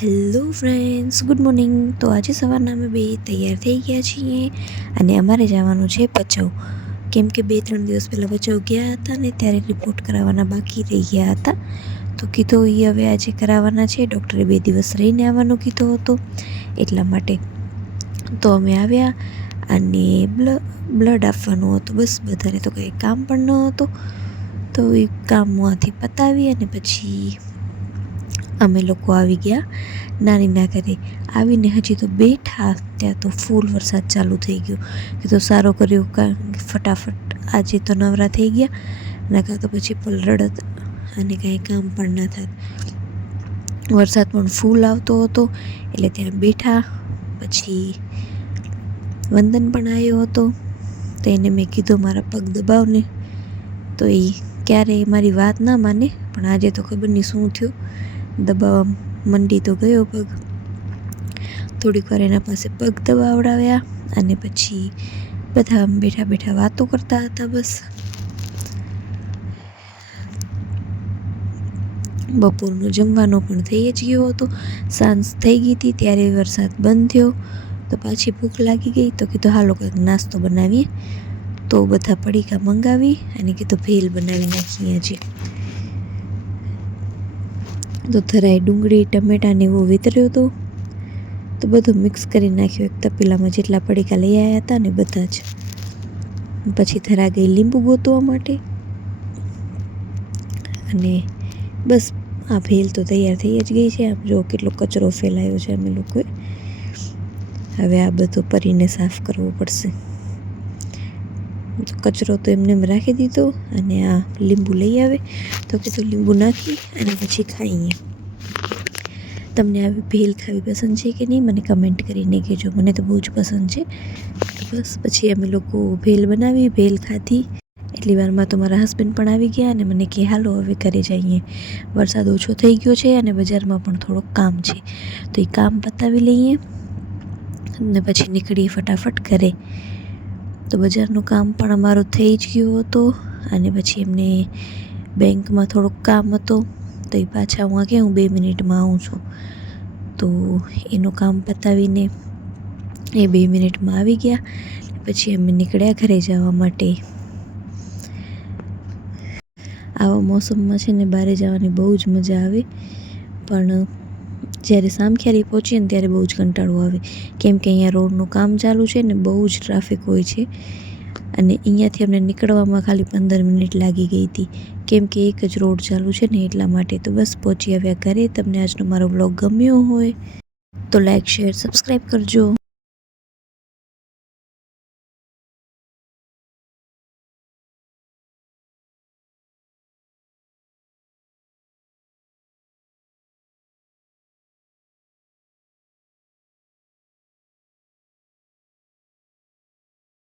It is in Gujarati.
Hello friends, good morning. તો આજે સવારના અમે બે તૈયાર થઈ ગયા છીએ અને અમારે જવાનું છે ભચાઉ. કેમ કે 2-3 દિવસ પહેલાં ભચાઉ ગયા હતા ને ત્યારે રિપોર્ટ કરાવવાના બાકી રહી ગયા હતા. તો કીધું એ હવે આજે કરાવવાના છે. ડૉક્ટરે 2 દિવસ રહીને આવવાનું કીધો હતો એટલા માટે. તો અમે આવ્યા અને બ્લડ આપવાનું હતું, બસ. વધારે તો કંઈ કામ પણ ન હતું. તો એ કામમાંથી પતાવી અને પછી અમે લોકો આવી ગયા નાનીના ઘરે. આવીને હજી તો બેઠા ત્યાં તો ફૂલ વરસાદ ચાલુ થઈ ગયો. કે તો સારો કર્યો, કારણ કે ફટાફટ આજે તો નવરા થઈ ગયા, નકર તો પછી પલરડત અને કાંઈ કામ પણ ના થાત. વરસાદ પણ ફૂલ આવતો હતો એટલે ત્યાં બેઠા. પછી વંદન પણ આવ્યો હતો તો એને મેં કીધું મારા પગ દબાવને. તો એ ક્યારેય મારી વાત ના માને, પણ આજે તો ખબર નહીં શું થયું, દબાવવા મંડી તો ગયો પગ. થોડીક વાર એના પાસે પગ દબાવડાવ્યા અને પછી બધા બેઠા બેઠા વાતો કરતા હતા. બસ બપોરનું જમવાનું પણ થઈ જ ગયો હતો. સાંજ થઈ ગઈ હતી ત્યારે વરસાદ બંધ થયો તો પાછી ભૂખ લાગી ગઈ. તો કીધું હાલો કંઈક નાસ્તો બનાવીએ. તો બધા પડીકા મંગાવી અને કીધું ભેલ બનાવી નાખીએ આજે. તો ધરાય ડુંગળી ટમેટા ને એવો વિતર્યો હતો, તો બધું મિક્સ કરી નાખ્યું એક તપેલામાં, જેટલા પડીકા લઈ આવ્યા હતા ને બધા જ. પછી ધરા ગઈ લીંબુ ગોતવા માટે અને બસ આ ભેલ તો તૈયાર થઈ જ ગઈ છે. આમ જો કેટલો કચરો ફેલાયો છે અમે લોકોએ. હવે આ બધું પરીને સાફ કરવો પડશે. કચરો તો એમને એમ રાખી દીધો અને આ લીંબુ લઈ આવે તો કીધું લીંબુ નાખી અને પછી ખાઈએ. તમને આવી ભેલ ખાવી પસંદ છે કે નહીં મને કમેન્ટ કરીને કહેજો. મને તો બહુ જ પસંદ છે. બસ પછી અમે લોકો ભેલ બનાવી, ભેલ ખાધી. એટલી વારમાં તો મારા હસબન્ડ પણ આવી ગયા અને મને કહે હાલો હવે ઘરે જઈએ, વરસાદ ઓછો થઈ ગયો છે અને બજારમાં પણ થોડુંક કામ છે, તો એ કામ પતાવી લઈએ અને પછી નીકળીએ ફટાફટ ઘરે. તો બજારનું કામ પણ અમારું થઈ જ ગયું હતું અને પછી એમને બેંકમાં થોડુંક કામ હતું તો એ પાછા હું 2 મિનિટમાં આવું છું. તો એનું કામ પતાવીને એ 2 મિનિટમાં આવી ગયા. પછી અમે નીકળ્યા ઘરે જવા માટે. આવા મોસમમાં છે ને બહાર જવાની બહુ જ મજા આવે, પણ જ્યારે સામખિયારી પહોંચીએ ને ત્યારે બહુ જ કંટાળો આવે. કેમ કે અહીંયા રોડનું કામ ચાલુ છે ને બહુ જ ટ્રાફિક હોય છે અને અહીંયાથી અમને નીકળવામાં ખાલી 15 મિનિટ લાગી ગઈ હતી, કેમ કે એક જ રોડ ચાલુ છે ને એટલા માટે. તો બસ પહોંચી આવ્યા ઘરે. તમને આજનો મારો બ્લોગ ગમ્યો હોય તો લાઈક, શેર, સબસ્ક્રાઈબ કરજો.